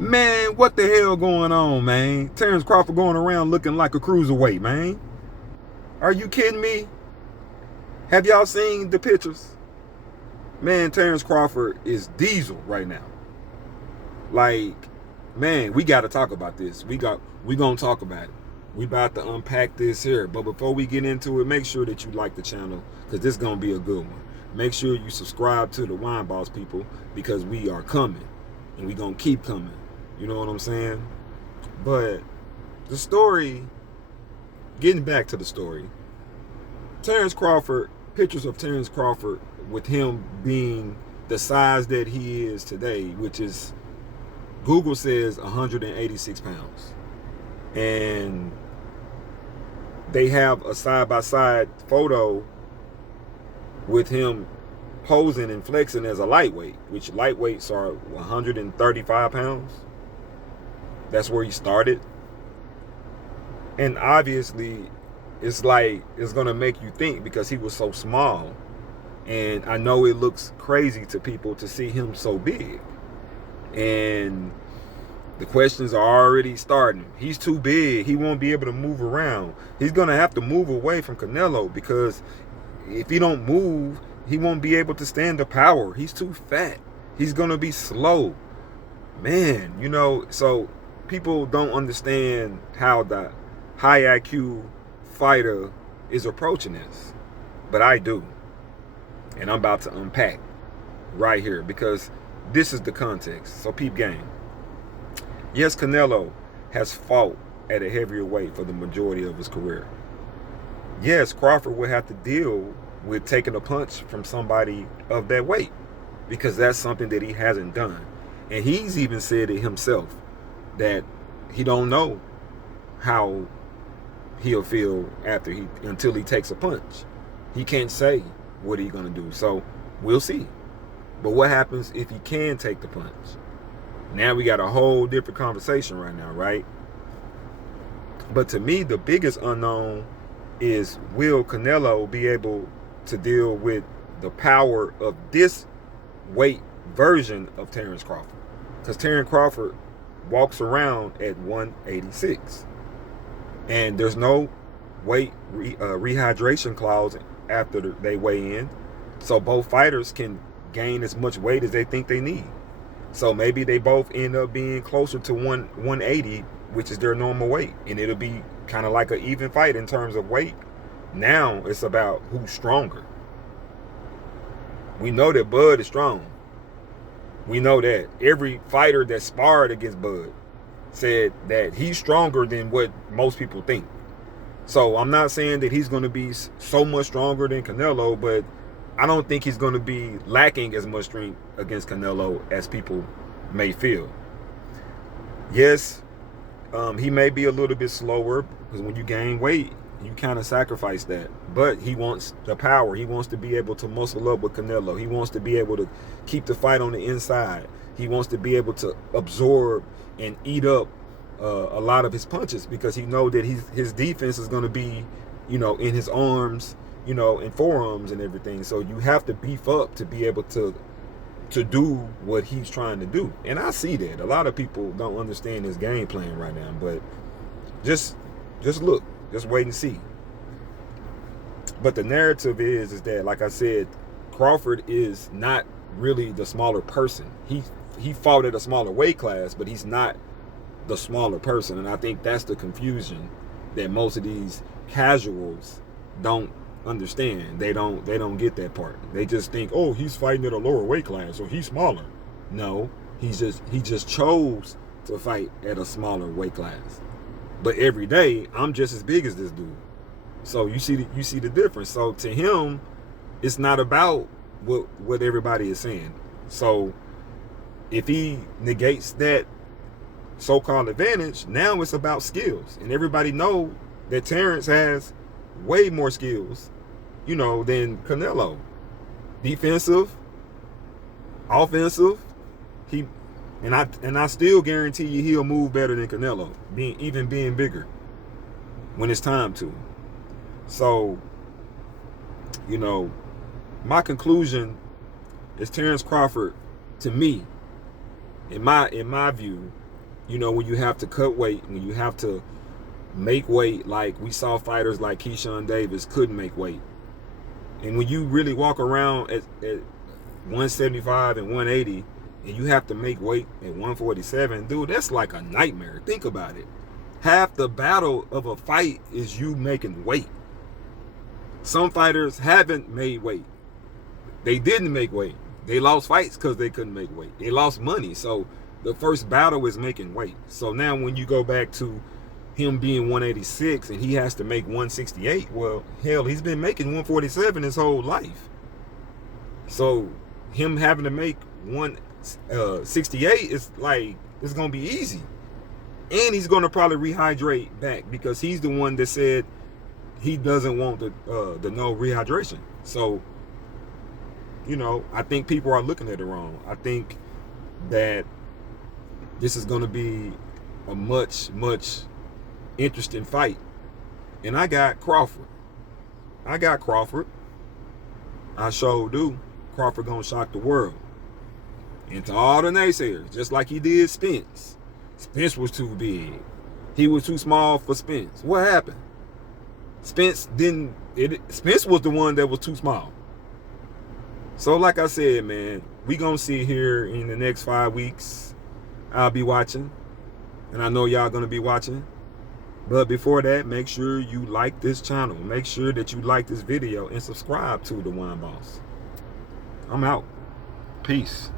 Man, what the hell going on, man? Terence Crawford going around looking like a cruiserweight, man. Are you kidding me? Have y'all seen the pictures? Man, Terence Crawford is diesel right now. Like, man, we got to talk about this. We gonna talk about it. We about to unpack this here. But before we get into it, make sure that you like the channel, because this is gonna be a good one. Make sure you subscribe to the Wineboss people, because we are coming and we gonna keep coming. You know what I'm saying? But the story, getting back to the story, Terence Crawford, pictures of Terence Crawford with him being the size that he is today, which is, Google says 186 pounds. And they have a side-by-side photo with him posing and flexing as a lightweight, which lightweights are 135 pounds. That's where he started. And obviously, it's like, it's going to make you think, because he was so small. And I know it looks crazy to people to see him so big. And the questions are already starting. He's too big. He won't be able to move around. He's going to have to move away from Canelo, because if he don't move, he won't be able to stand the power. He's too fat. He's going to be slow. Man, you know, so people don't understand how the high IQ fighter is approaching this. But I do. And I'm about to unpack right here, because this is the context. So peep game. Yes, Canelo has fought at a heavier weight for the majority of his career. Yes, Crawford will have to deal with taking a punch from somebody of that weight, because that's something that he hasn't done. And he's even said it himself, that he don't know how he'll feel until he takes a punch. He can't say what he's gonna do. So we'll see. But what happens if he can take the punch? Now we got a whole different conversation right now, right? But to me, the biggest unknown is, will Canelo be able to deal with the power of this weight version of Terence Crawford? Because Terence Crawford walks around at 186. And there's no weight rehydration clause after they weigh in. So both fighters can gain as much weight as they think they need. So maybe they both end up being closer to 180, which is their normal weight. And it'll be kind of like an even fight in terms of weight. Now it's about who's stronger. We know that Bud is strong. We know that every fighter that sparred against Bud said that he's stronger than what most people think. So I'm not saying that he's going to be so much stronger than Canelo, but I don't think he's going to be lacking as much strength against Canelo as people may feel. Yes, he may be a little bit slower, because when you gain weight, you kind of sacrifice that. But he wants the power. He wants to be able to muscle up with Canelo. He wants to be able to keep the fight on the inside. He wants to be able to absorb and eat up a lot of his punches, because he knows that his defense is going to be, you know, in his arms, you know, and forearms and everything. So you have to beef up to be able to do what he's trying to do. And I see that. A lot of people don't understand his game plan right now, but just look. Just wait and see. But the narrative is that, like I said, Crawford is not really the smaller person. He fought at a smaller weight class, but he's not the smaller person. And I think that's the confusion that most of these casuals don't understand. They don't get that part. They just think, oh, he's fighting at a lower weight class, so he's smaller. No, he just chose to fight at a smaller weight class. But every day, I'm just as big as this dude. So you see the difference. So to him, it's not about what everybody is saying. So if he negates that so-called advantage, now it's about skills. And everybody know that Terence has way more skills, you know, than Canelo. Defensive, offensive, and I still guarantee you he'll move better than Canelo, even being bigger when it's time to. So, you know, my conclusion is Terence Crawford, to me, in my view, You know, when you have to cut weight, when you have to make weight, like we saw fighters like Keyshawn Davis couldn't make weight. And when you really walk around at 175 and 180 and you have to make weight at 147, dude, that's like a nightmare. Think about it. Half the battle of a fight is you making weight. Some fighters haven't made weight. They didn't make weight. They lost fights because they couldn't make weight. They lost money. So the first battle is making weight. So now when you go back to him being 186 and he has to make 168, well, hell, he's been making 147 his whole life. So him having to make 168 is like, it's going to be easy. And he's going to probably rehydrate back because he's the one that said he doesn't want the no rehydration. So, you know, I think people are looking at it wrong. I think that this is going to be a much interesting fight. And I got Crawford. I sure do. Crawford gonna shock the world. And to all the naysayers, just like he did Spence. Spence was too big. He was too small for Spence. What happened? Spence was the one that was too small. So like I said, man, we gonna see here in the next 5 weeks. I'll be watching. And I know y'all gonna be watching. But before that, make sure you like this channel. Make sure that you like this video and subscribe to the Wineboss. I'm out. Peace.